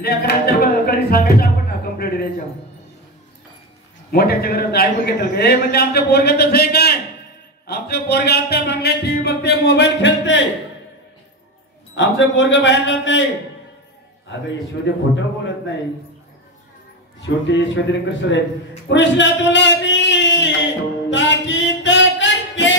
लेकरांच्या घरी सांगायचं आपण ना कंप्लेंट द्यायच्या. मोठ्याच्या घरात ऐकून घेतलं हे म्हणजे आमचं पोरग तसं आहे काय? आमचं पोरग आता बघण्यात टीव्ही बघते, मोबाईल खेळते. आमचं पोरग बाहेर जात नाही. अगं यशोदे खोटं बोलत नाही. शेवटी यशोदे कृष्ण आहेत. कृष्ण तुला मी ताकीद करते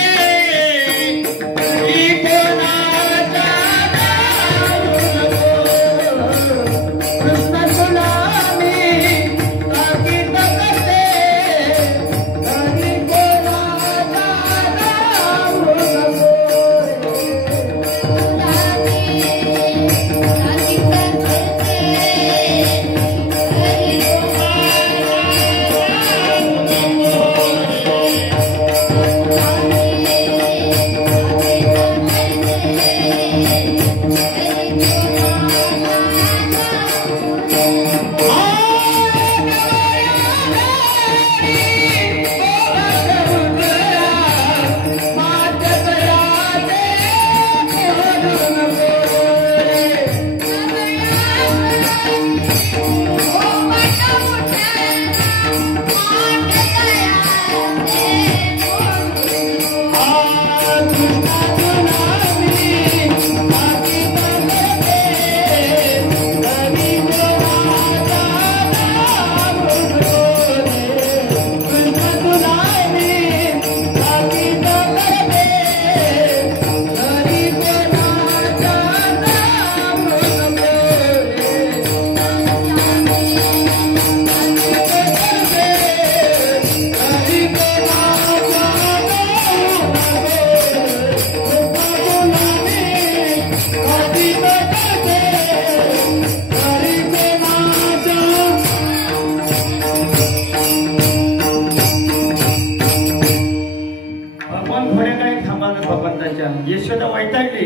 यशोदा वैतागली.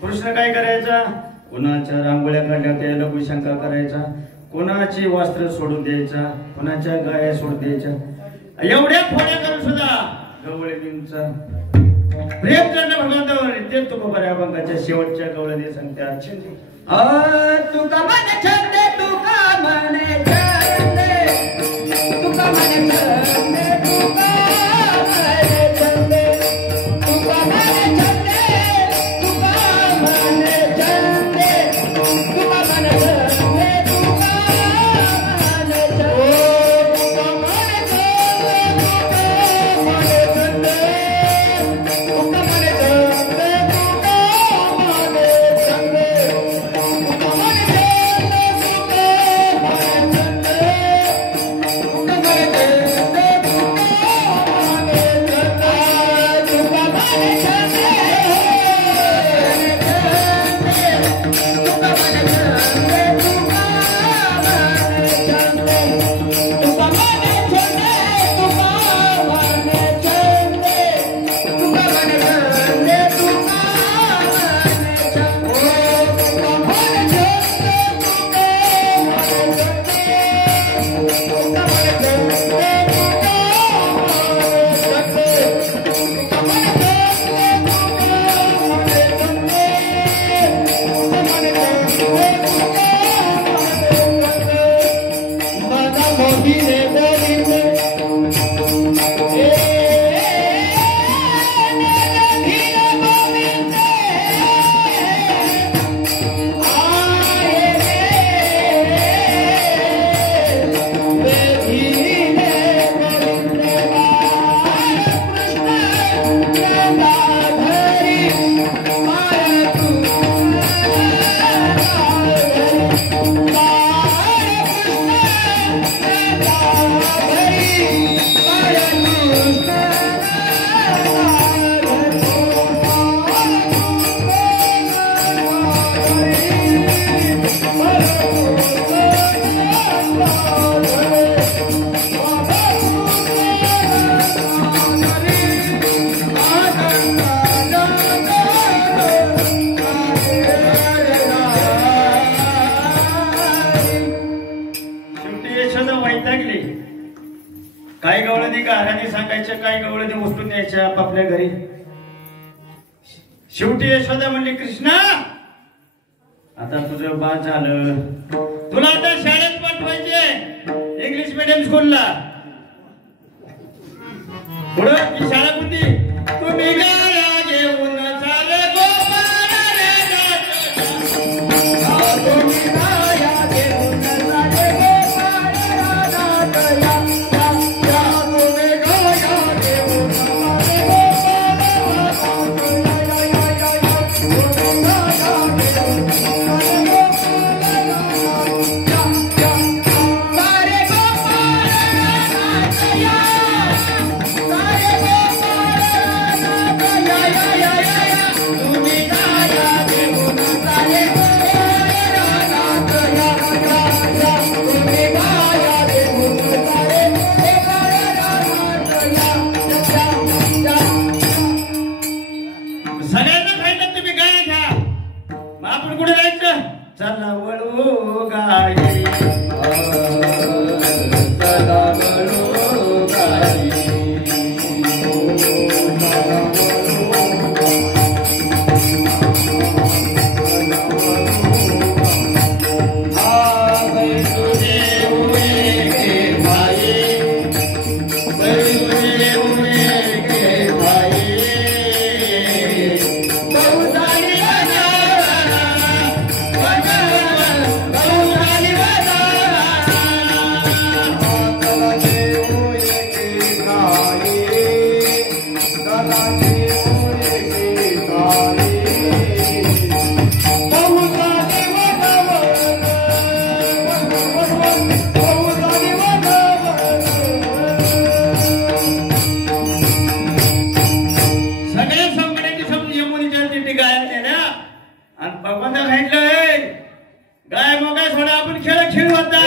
कृष्ण काय करायचा? कुणाच्या रांगोळ्या काढण्यात लघुशंका करायचा, कुणाची वस्त्र सोडून द्यायचा, कुणाच्या गाया सोडून द्यायच्या. एवढ्या फोड्या करून सुद्धा गवळणींचा प्रेम करणं भगवंतावर. ते तुकोबऱ्या अभंगाच्या शेवटच्या गवळणी सांगतात. तुका म्हणे छंदे, तुका म्हणे छंदे, तुका म्हणे छंदे, तुका काही गवळणी गाराने सांगायच्या, काही गवळणी उचलून न्यायच्या आपापल्या घरी. शेवटी यशोदा म्हणली, कृष्णा आता तुझं बाद झालं, तुला आता शाळेत पाठवायचे इंग्लिश मीडियम स्कूलला. पुढं ती शाळा कोणती? तुम्ही गाया घेऊन चाले गोपाळ रे नाथ. तुम्ही गाया घेऊन चाले गोपाळ नाथ. तुम्ही गाया घेऊन चाले सगळ्यांना सांगितलं तुम्ही गाया घ्या. मग आपण कुठे जायचं? चला वळू गाई, चला वळू गाई. भगवंता सांगितलंय गाय मोगाय सोडा आपण खेळ खेळू आता.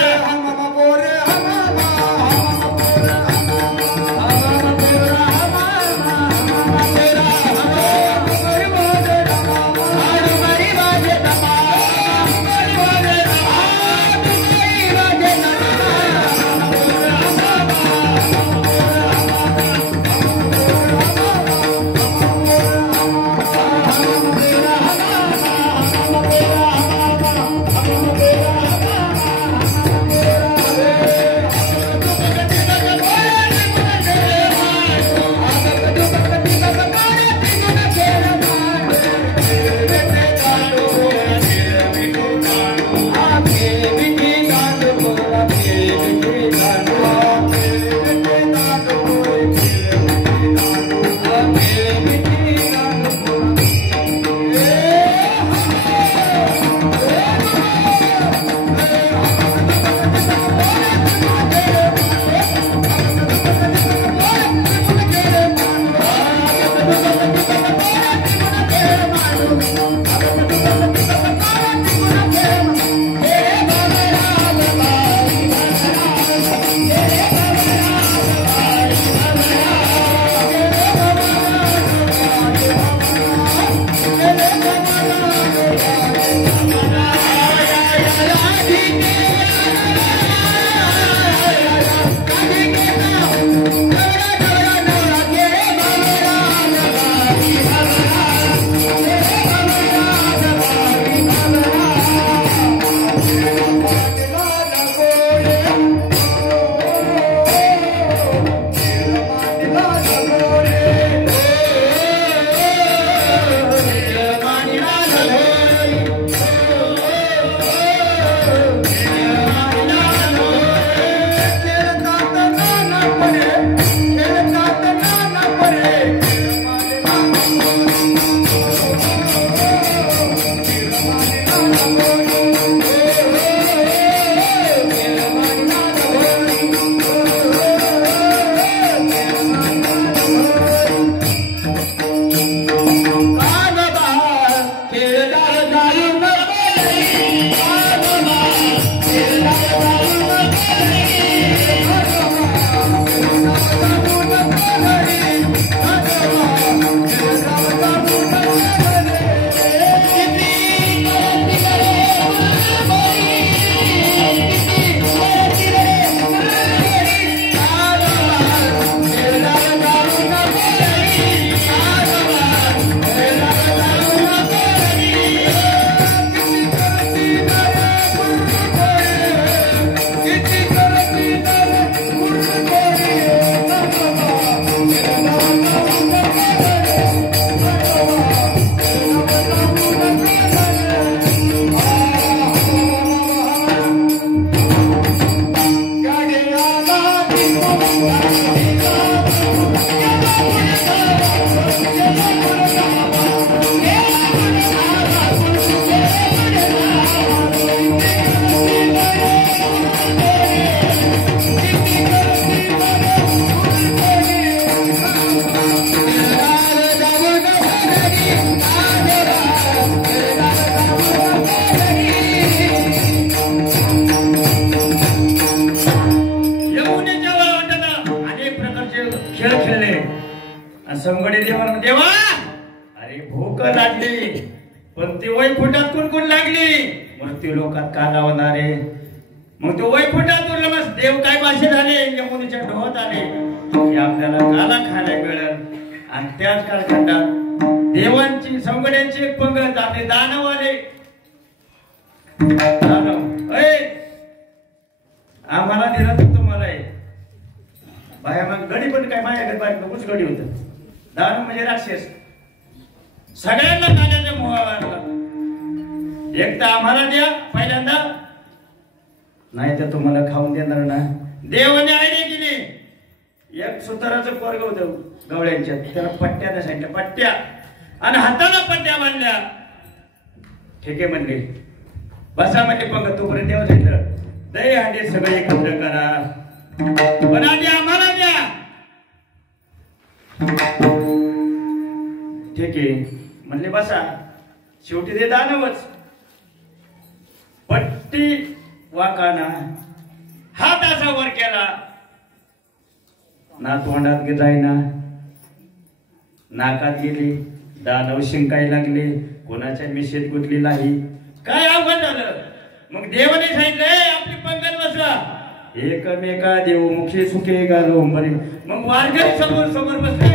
कालावणारे. मग तो वैकुंठात उरला देव काय भाषे झाले यमुनेच्या ढोहत आले की आपल्याला काला खायला मिळेल. आणि त्याच कालखंडात देवांची संगड्यांची एक पंगत आपले दानव आले. दानव आम्हाला दिला तर तुम्हाला आहे. बाया मग गडी पण काय माझ्याकडे बाहेर नकोच गडी होत. दानव म्हणजे राक्षस. सगळ्यांना दाण्याच्या मोहावर एक तर आम्हाला द्या पहिल्यांदा, नाही तर तुम्हाला खाऊन देणार ना. देवाने आयडिया केली. एक सुताराचं पोरग होतं गवळ्यांच्या, त्याला पट्ट्या त्या सांगितल्या पट्ट्या आणि हाताला पट्ट्या बांधल्या. ठीक आहे म्हणले बसा म्हणले पंगत. तोपर्यंत तेव्हा सांगितलं दही हांडे सगळे एकत्र करा पण आधी आम्हाला द्या. ठीक आहे म्हणले बसा. शेवटी ते दानवच पट्टी वाकाना हात असा वर केला. ना तोंडात जाईना नाकात गेली. दानव शिंकाय लागले. कोणाच्या मिशेत गुतली नाही. काय अवघड झालं. मग देवाने सांगितलंय आपली पंगत बसवा. एकमेका देवमुखी सुखे गालो मरे. मग वारकरी समोर समोर बसले.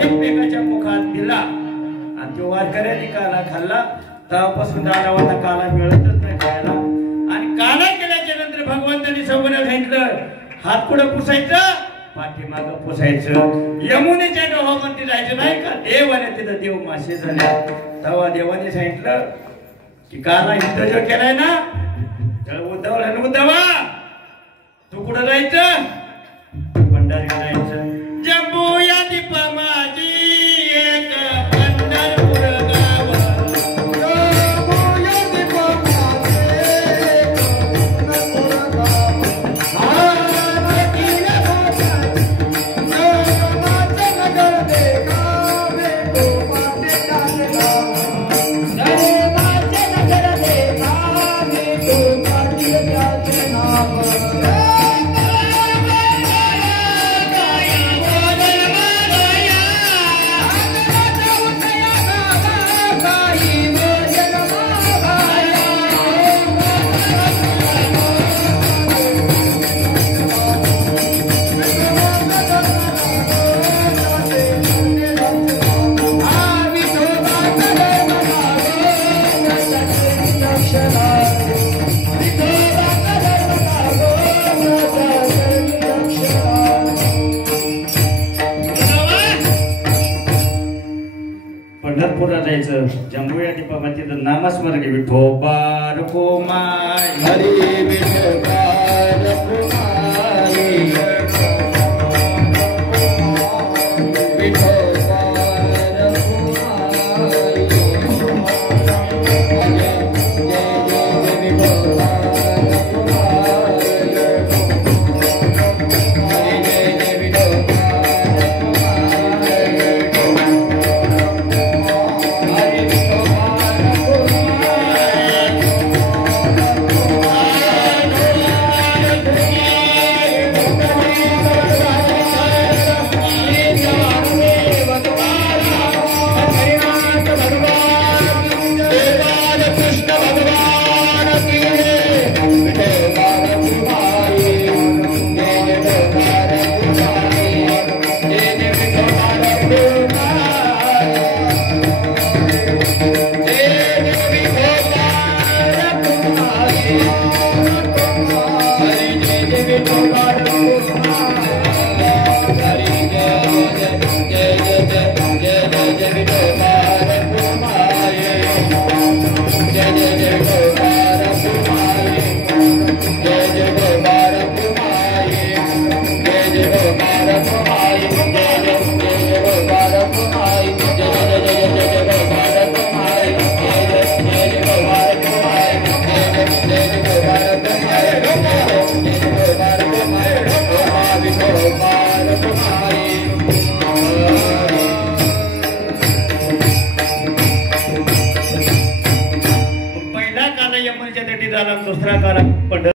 एकमेकाच्या मुखात दिला आणि तो वारकऱ्याने काला खाल्ला. तेव्हापासून दानवाला काला मिळतच नाही खायला. आणि काला केल्याच्या नंतर भगवंतांनी समोर सांगितलं हात पुढे पुसायचं पाठीमाग पुसायचं. यमुनेच्या डोहामध्ये जायचं नाही का. देवाने तिथं देव मासे झाले. तेव्हा देवाने सांगितलं की काला युद्ध जो केलाय ना तर उद्धवला उद्धवा तू कुठं जायचं. पंढरी जायचं. जम्बू या दीप माझी एक पंढरपूर गाव. पंढरपूरला जायचं. जम्बू या दीपामध्ये नामस्मरण विठोबा रुको माय हरी